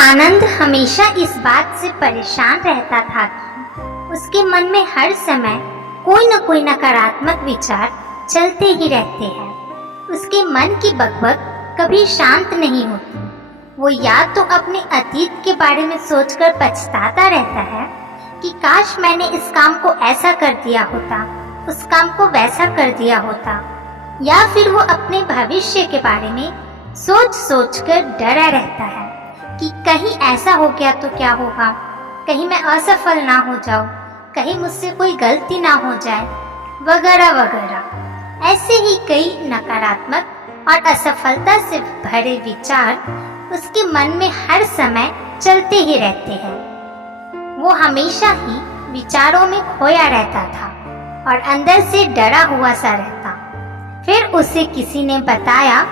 आनंद हमेशा इस बात से परेशान रहता था कि उसके मन में हर समय कोई न कोई नकारात्मक विचार चलते ही रहते हैं। उसके मन की बकबक कभी शांत नहीं होती। वो या तो अपने अतीत के बारे में सोचकर पछताता रहता है कि काश मैंने इस काम को ऐसा कर दिया होता, उस काम को वैसा कर दिया होता, या फिर वो अपने भविष्य के बारे में सोच सोच कर डरा रहता है कि कहीं ऐसा हो गया तो क्या होगा, कहीं मैं असफल ना हो जाऊं, कहीं मुझसे कोई गलती ना हो जाए, वगैरह वगैरह। ऐसे ही कई नकारात्मक और असफलता से भरे विचार उसके मन में हर समय चलते ही रहते हैं। वो हमेशा ही विचारों में खोया रहता था और अंदर से डरा हुआ सा रहता। फिर उसे किसी ने बताया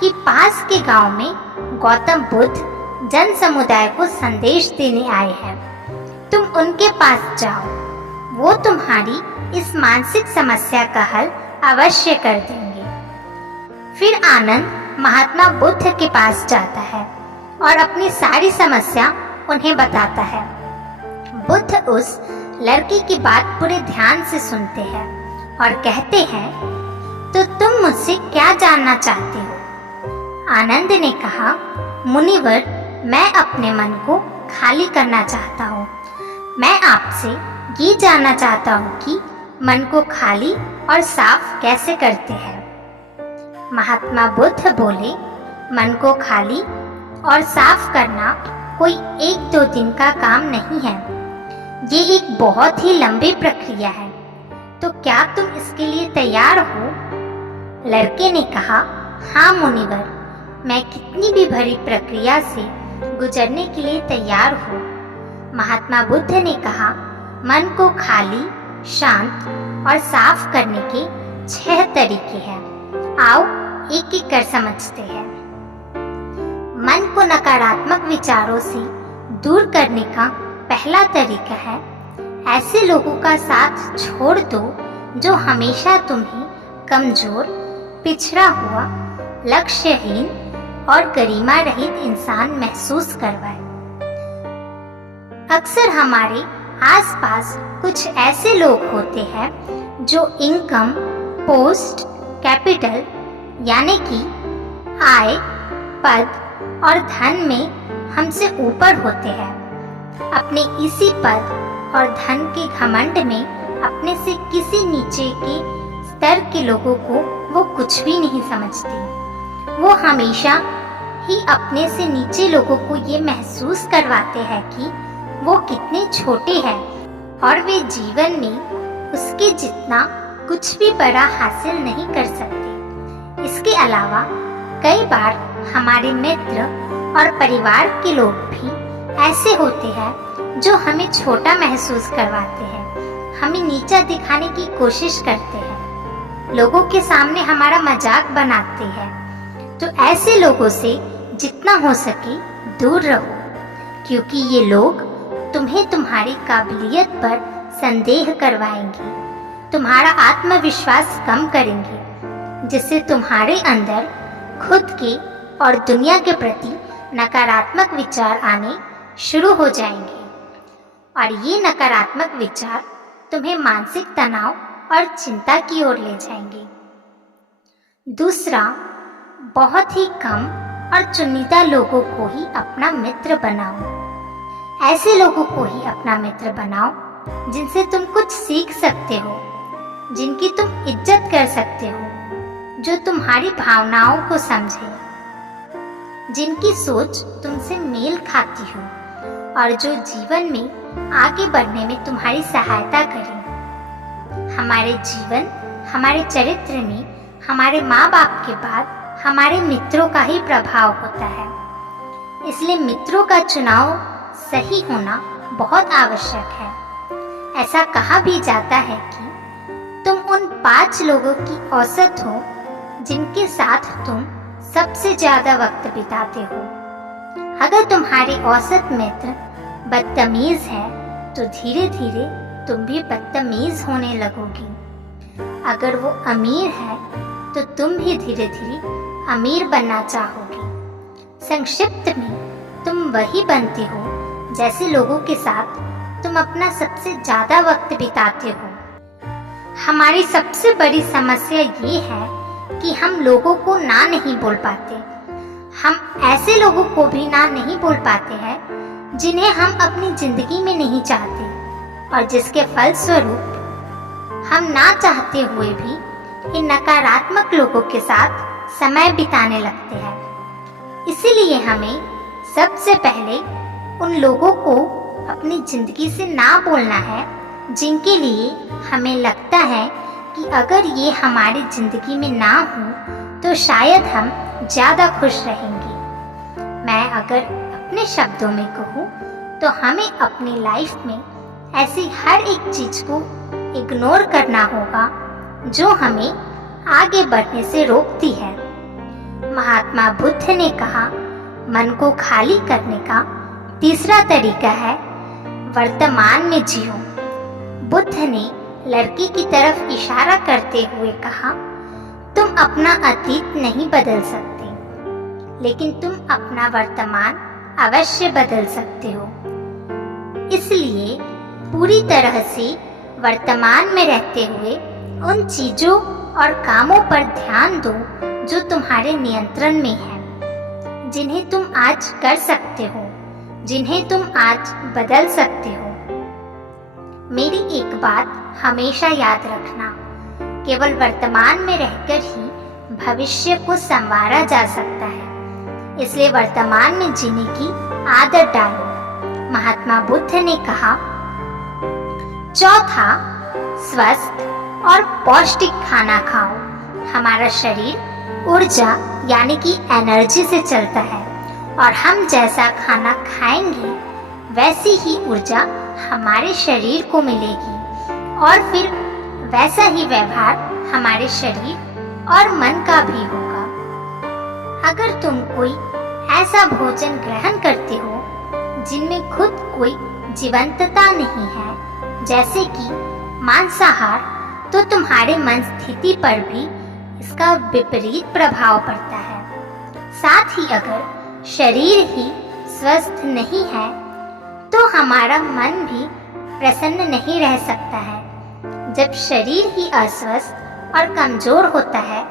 कि पास के गांव में गौतम बुद्ध जन समुदाय को संदेश देने आए हैं। तुम उनके पास जाओ, वो तुम्हारी इस मानसिक समस्या का हल अवश्य कर देंगे। फिर आनंद महात्मा बुद्ध के पास जाता है और अपनी सारी समस्या उन्हें बताता है। बुद्ध उस लड़की की बात पूरे ध्यान से सुनते हैं और कहते हैं, तो तुम मुझसे क्या जानना चाहते हो? आनंद ने कहा, मुनिवर, मैं अपने मन को खाली करना चाहता हूँ। मैं आपसे ये जानना चाहता हूँ कि मन को खाली और साफ कैसे करते हैं। महात्मा बुद्ध बोले, मन को खाली और साफ करना कोई 1-2 दिन का काम नहीं है। ये एक बहुत ही लंबी प्रक्रिया है। तो क्या तुम इसके लिए तैयार हो? लड़के ने कहा, हाँ मुनिवर, मैं कितनी भी भरी प्रक्रिया से गुजरने के लिए तैयार हूँ। महात्मा बुद्ध ने कहा, मन को खाली, शांत और साफ करने के 6 तरीके हैं। आओ एक एक कर समझते हैं। मन को नकारात्मक विचारों से दूर करने का पहला तरीका है, ऐसे लोगों का साथ छोड़ दो जो हमेशा तुम्हें कमजोर, पिछड़ा हुआ, लक्ष्यहीन और गरिमा रहित इंसान महसूस करवाए। अक्सर हमारे आसपास कुछ ऐसे लोग होते हैं जो इनकम, पोस्ट, कैपिटल यानी कि आय, पद और धन में हमसे ऊपर होते हैं। अपने इसी पद और धन के घमंड में अपने से किसी नीचे के स्तर के लोगों को वो कुछ भी नहीं समझते। वो हमेशा ही अपने से नीचे लोगों को ये महसूस करवाते हैं कि वो कितने छोटे हैं और वे जीवन में उसके जितना कुछ भी बड़ा हासिल नहीं कर सकते। इसके अलावा कई बार हमारे मित्र और परिवार के लोग भी ऐसे होते हैं जो हमें छोटा महसूस करवाते हैं, हमें नीचा दिखाने की कोशिश करते हैं, लोगों के सामने हमारा मजाक बनाते हैं। तो ऐसे लोगों से जितना हो सके दूर रहो, क्योंकि ये लोग तुम्हें तुम्हारी काबिलियत पर संदेह करवाएंगे, तुम्हारा आत्मविश्वास कम करेंगे, जिससे तुम्हारे अंदर खुद के और दुनिया के प्रति नकारात्मक विचार आने शुरू हो जाएंगे। और ये नकारात्मक विचार तुम्हें मानसिक तनाव और चिंता की ओर ले जाएंगे। दूसरा, बहुत ही कम और चुनिंदा लोगों को ही अपना मित्र बनाओ। ऐसे लोगों को ही अपना मित्र बनाओ जिनसे तुम कुछ सीख सकते हो, जिनकी तुम इज्जत कर सकते हो, जो तुम्हारी भावनाओं को समझे, जिनकी सोच तुमसे मेल खाती हो और जो जीवन में आगे बढ़ने में तुम्हारी सहायता करें। हमारे जीवन, हमारे चरित्र में हमारे माँ बाप के बाद हमारे मित्रों का ही प्रभाव होता है। इसलिए मित्रों का चुनाव सही होना बहुत आवश्यक है। ऐसा कहा भी जाता है कि तुम उन 5 लोगों की औसत हो जिनके साथ तुम सबसे ज्यादा वक्त बिताते हो। अगर तुम्हारे औसत मित्र बदतमीज है तो धीरे धीरे तुम भी बदतमीज होने लगोगी। अगर वो अमीर है तो तुम भी धीरे धीरे अमीर बनना चाहोगे। संक्षिप्त में तुम वही बनते हो जैसे लोगों के साथ तुम अपना सबसे ज्यादा वक्त बिताते हो। हमारी सबसे बड़ी समस्या ये है कि हम लोगों को ना नहीं बोल पाते। हम ऐसे लोगों को भी ना नहीं बोल पाते हैं जिन्हें हम अपनी जिंदगी में नहीं चाहते, और जिसके फलस्वरूप हम ना चाहते हुए भी इन नकारात्मक लोगों के साथ समय बिताने लगते हैं। इसीलिए हमें सबसे पहले उन लोगों को अपनी जिंदगी से ना बोलना है जिनके लिए हमें लगता है कि अगर ये हमारी जिंदगी में ना हो तो शायद हम ज़्यादा खुश रहेंगे। मैं अगर अपने शब्दों में कहूँ तो हमें अपनी लाइफ में ऐसी हर एक चीज़ को इग्नोर करना होगा जो हमें आगे बढ़ने से रोकती है। महात्मा बुद्ध ने कहा, मन को खाली करने का तीसरा तरीका है वर्तमान में जियो। बुद्ध ने लड़की की तरफ इशारा करते हुए कहा, तुम अपना अतीत नहीं बदल सकते, लेकिन तुम अपना वर्तमान अवश्य बदल सकते हो। इसलिए पूरी तरह से वर्तमान में रहते हुए उन चीजों और कामों पर ध्यान दो जो तुम्हारे नियंत्रण में है, जिन्हें तुम आज कर सकते हो, जिन्हें तुम आज बदल सकते हो। मेरी एक बात हमेशा याद रखना, केवल वर्तमान में रहकर ही भविष्य को संवारा जा सकता है। इसलिए वर्तमान में जीने की आदत डालो। महात्मा बुद्ध ने कहा, चौथा, स्वस्थ और पौष्टिक खाना खाओ। हमारा शरीर ऊर्जा यानी कि एनर्जी से चलता है, और हम जैसा खाना खाएंगे वैसी ही ऊर्जा हमारे शरीर को मिलेगी, और फिर वैसा ही व्यवहार हमारे शरीर और मन का भी होगा। अगर तुम कोई ऐसा भोजन ग्रहण करते हो जिनमें खुद कोई जीवंतता नहीं है, जैसे कि मांसाहार, तो तुम्हारे मन स्थिति पर भी इसका विपरीत प्रभाव पड़ता है। साथ ही अगर शरीर ही स्वस्थ नहीं है तो हमारा मन भी प्रसन्न नहीं रह सकता है। जब शरीर ही अस्वस्थ और कमजोर होता है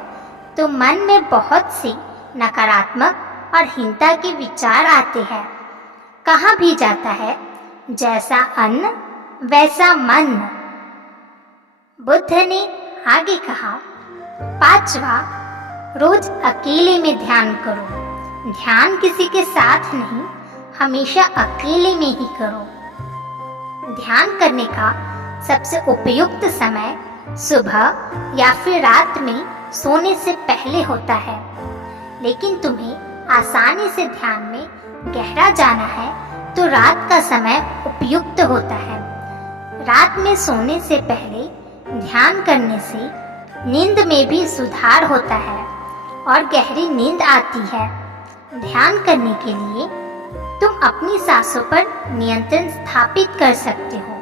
तो मन में बहुत सी नकारात्मक और हीनता के विचार आते हैं। कहा भी जाता है, जैसा अन्न वैसा मन। बुद्ध ने आगे कहा, पांचवा, रोज अकेले में ध्यान करो। ध्यान किसी के साथ नहीं, हमेशा अकेले में ही करो। ध्यान करने का सबसे उपयुक्त समय सुबह या फिर रात में सोने से पहले होता है, लेकिन तुम्हें आसानी से ध्यान में गहरा जाना है तो रात का समय उपयुक्त होता है। रात में सोने से पहले ध्यान करने से नींद में भी सुधार होता है और गहरी नींद आती है। ध्यान करने के लिए तुम अपनी सांसों पर नियंत्रण स्थापित कर सकते हो।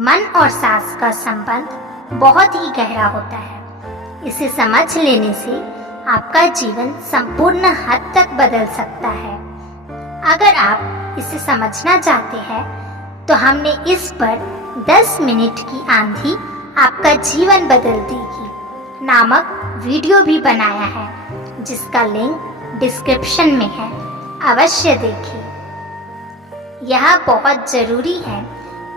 मन और सांस का संबंध बहुत ही गहरा होता है। इसे समझ लेने से आपका जीवन संपूर्ण हद तक बदल सकता है। अगर आप इसे समझना चाहते हैं तो हमने इस पर 10 मिनट की आंधी आपका जीवन बदल देगी नामक वीडियो भी बनाया है, जिसका लिंक डिस्क्रिप्शन में है, अवश्य देखिए। यह बहुत जरूरी है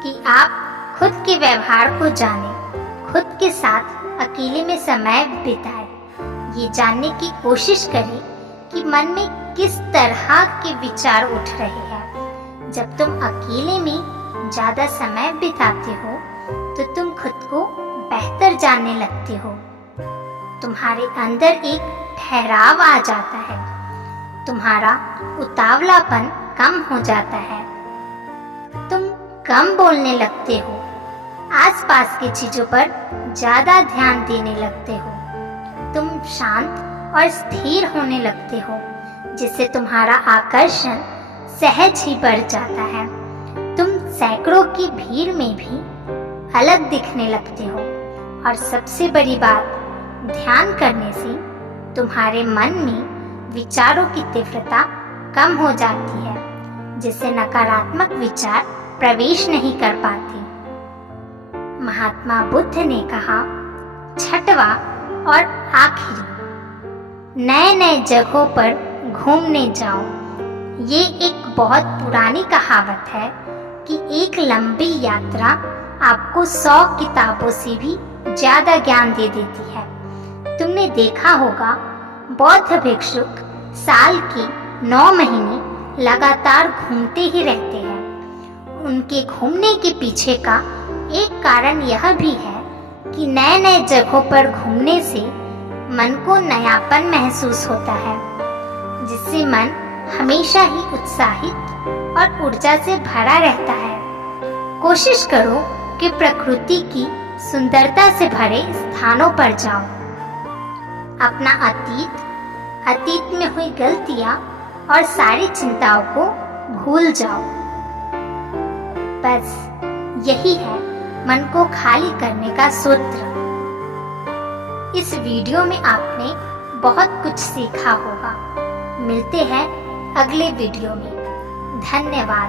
कि आप खुद के व्यवहार को जानें, खुद के साथ अकेले में समय बिताएं। ये जानने की कोशिश करें कि मन में किस तरह के विचार उठ रहे हैं। जब तुम अकेले में ज़्यादा समय बिताते हो तो तुम खुद को बेहतर जानने लगते हो। तुम्हारे अंदर एक ठहराव आ जाता है, तुम्हारा उतावलापन कम हो जाता है, तुम कम बोलने लगते हो, आसपास की चीज़ों पर ज़्यादा ध्यान देने लगते हो, तुम शांत और स्थिर होने लगते हो, जिससे तुम्हारा आकर्षण सहज ही बढ़ जाता है। तुम सैकड़ों की भीड़ में भी अलग दिखने लगते हो, और सबसे बड़ी बात, ध्यान करने से तुम्हारे मन में विचारों की तीव्रता कम हो जाती है जिससे नकारात्मक विचार प्रवेश नहीं कर पाते। महात्मा बुद्ध ने कहा, छठवां और आखिरी, नए नए जगहों पर घूमने जाओ। ये एक बहुत पुरानी कहावत है कि एक लंबी यात्रा आपको 100 किताबों से भी ज्यादा ज्ञान दे देती है। तुमने देखा होगा, बौद्ध भिक्षुक साल के 9 महीने लगातार घूमते ही रहते हैं। उनके घूमने के पीछे का एक कारण यह भी है कि नए नए जगहों पर घूमने से मन को नयापन महसूस होता है, जिससे मन हमेशा ही उत्साहित और ऊर्जा से भरा रहता है। कोशिश करो कि प्रकृति की सुंदरता से भरे स्थानों पर जाओ। अपना अतीत में हुई गलतियां और सारी चिंताओं को भूल जाओ। बस यही है मन को खाली करने का सूत्र। इस वीडियो में आपने बहुत कुछ सीखा होगा। मिलते हैं अगले वीडियो में। धन्यवाद।